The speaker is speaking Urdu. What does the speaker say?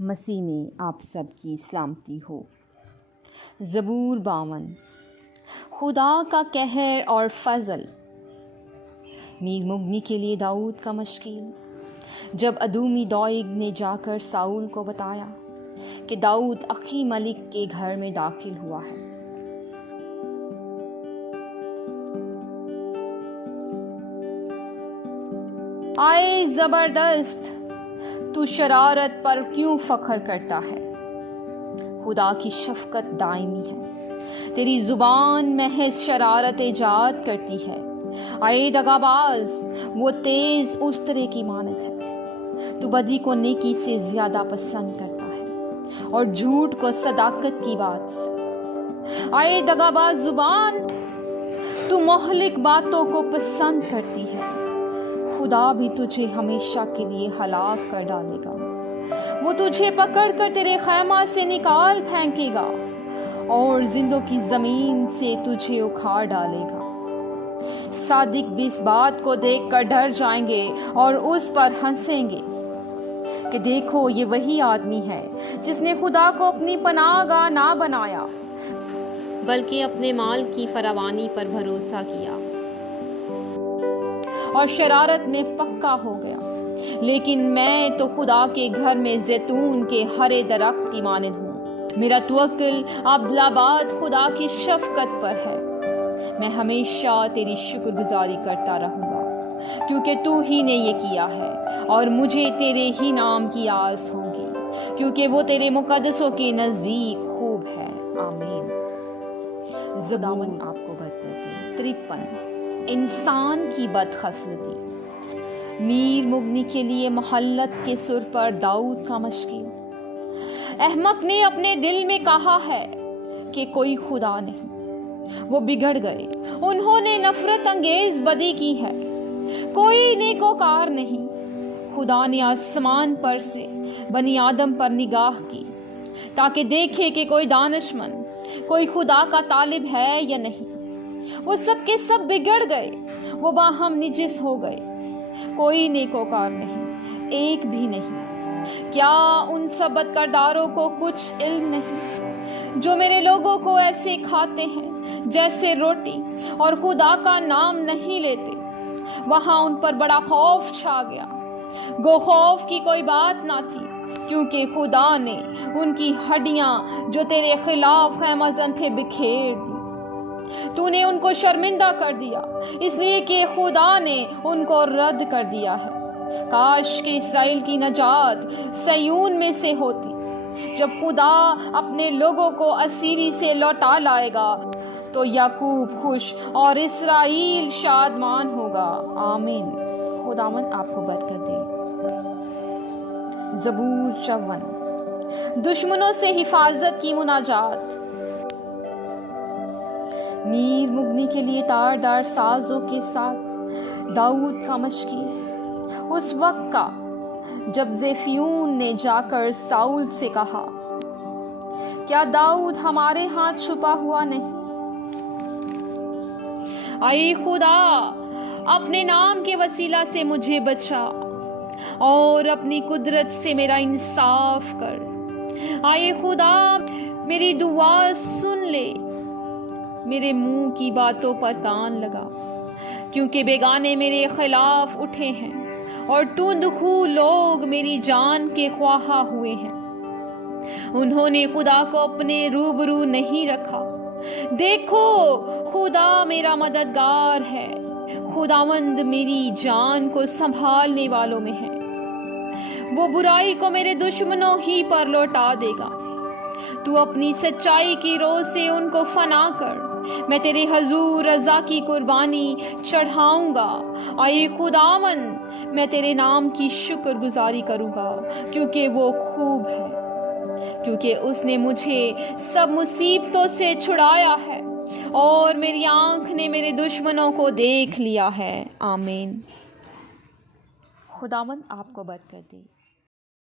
مسیح میں آپ سب کی سلامتی ہو۔ زبور 52۔ خدا کا قہر اور فضل۔ میر مغنی کے لیے داؤد کا مشکل۔ جب ادومی دوئگ نے جا کر ساؤل کو بتایا کہ داؤد اخی ملک کے گھر میں داخل ہوا ہے، آئے زبردست، تو شرارت پر کیوں فخر کرتا ہے؟ خدا کی شفقت دائمی ہے، تیری زبان محض شرارت ایجاد کرتی ہے۔ آئے دغاباز، وہ تیز استرے کی مانند ہے، تو بدی کو نیکی سے زیادہ پسند کرتا ہے اور جھوٹ کو صداقت کی بات سے۔ آئے دغاباز زبان، تو مہلک باتوں کو پسند کرتی ہے۔ خدا بھی تجھے ہمیشہ کے لیے ہلاک کر ڈالے گا، وہ تجھے پکڑ کر تیرے خیمہ سے نکال پھینکے گا اور زندوں کی زمین سے تجھے اکھاڑ ڈالے گا۔ صادق بھی اس بات کو دیکھ کر ڈر جائیں گے اور اس پر ہنسیں گے کہ دیکھو، یہ وہی آدمی ہے جس نے خدا کو اپنی پناہ گاہ نہ بنایا بلکہ اپنے مال کی فراوانی پر بھروسہ کیا اور شرارت میں پکا ہو گیا۔ لیکن میں تو خدا کے گھر میں زیتون کے ہرے درخت کی مانند ہوں۔ میرا توکل ابدالآباد خدا کی شفقت پر ہے۔ میں ہمیشہ تیری شکر گزاری کرتا رہوں گا، کیونکہ تو ہی نے یہ کیا ہے اور مجھے تیرے ہی نام کی آس ہوگی، کیونکہ وہ تیرے مقدسوں کے نزدیک خوب ہے۔ آمین۔ زبان آپ کو برکت دے۔ 53۔ انسان کی بدخصلتی۔ میر مغنی کے لیے محلت کے سر پر داؤد کا مشکل۔ احمق نے اپنے دل میں کہا ہے کہ کوئی خدا نہیں، وہ بگڑ گئے، انہوں نے نفرت انگیز بدی کی ہے، کوئی نیکوکار نہیں۔ خدا نے آسمان پر سے بنی آدم پر نگاہ کی تاکہ دیکھے کہ کوئی دانشمند، کوئی خدا کا طالب ہے یا نہیں۔ وہ سب کے سب بگڑ گئے، وہ باہم نجس ہو گئے، کوئی نیکوکار نہیں، ایک بھی نہیں۔ کیا ان سب بدکرداروں کو کچھ علم نہیں، جو میرے لوگوں کو ایسے کھاتے ہیں جیسے روٹی اور خدا کا نام نہیں لیتے؟ وہاں ان پر بڑا خوف چھا گیا، گو خوف کی کوئی بات نہ تھی، کیونکہ خدا نے ان کی ہڈیاں جو تیرے خلاف خیمہ زن تھے بکھیر دی۔ تو نے ان کو شرمندہ کر دیا، اس لیے کہ خدا نے ان کو رد کر دیا ہے۔ کاش کہ اسرائیل کی نجات سیون میں سے ہوتی۔ جب خدا اپنے لوگوں کو اسیری سے لوٹا لائے گا تو یعقوب خوش اور اسرائیل شادمان ہوگا۔ آمین۔ خداوند آپ کو برکت دے۔ زبور 54۔ دشمنوں سے حفاظت کی مناجات۔ میر مغنی کے لیے تاردار سازوں کے ساتھ داؤد کا مشکل۔ اس وقت کا جب زیفیون نے جا کر ساؤل سے کہا، کیا داؤد ہمارے ہاتھ چھپا ہوا نہیں؟ اے خدا، اپنے نام کے وسیلہ سے مجھے بچا اور اپنی قدرت سے میرا انصاف کر۔ اے خدا، میری دعا سن لے، میرے منہ کی باتوں پر کان لگا، کیونکہ بیگانے میرے خلاف اٹھے ہیں اور تند خو لوگ میری جان کے خواہاں ہوئے ہیں۔ انہوں نے خدا کو اپنے روبرو نہیں رکھا۔ دیکھو، خدا میرا مددگار ہے، خداوند میری جان کو سنبھالنے والوں میں ہے۔ وہ برائی کو میرے دشمنوں ہی پر لوٹا دے گا۔ تو اپنی سچائی کی روح سے ان کو فنا کر، میں تیرے حضور رضا کی قربانی چڑھاؤں گا۔ اے خداوند، میں تیرے نام کی شکر گزاری کروں گا، کیونکہ وہ خوب ہے، کیونکہ اس نے مجھے سب مصیبتوں سے چھڑایا ہے اور میری آنکھ نے میرے دشمنوں کو دیکھ لیا ہے۔ آمین۔ خداوند آپ کو برکت دے۔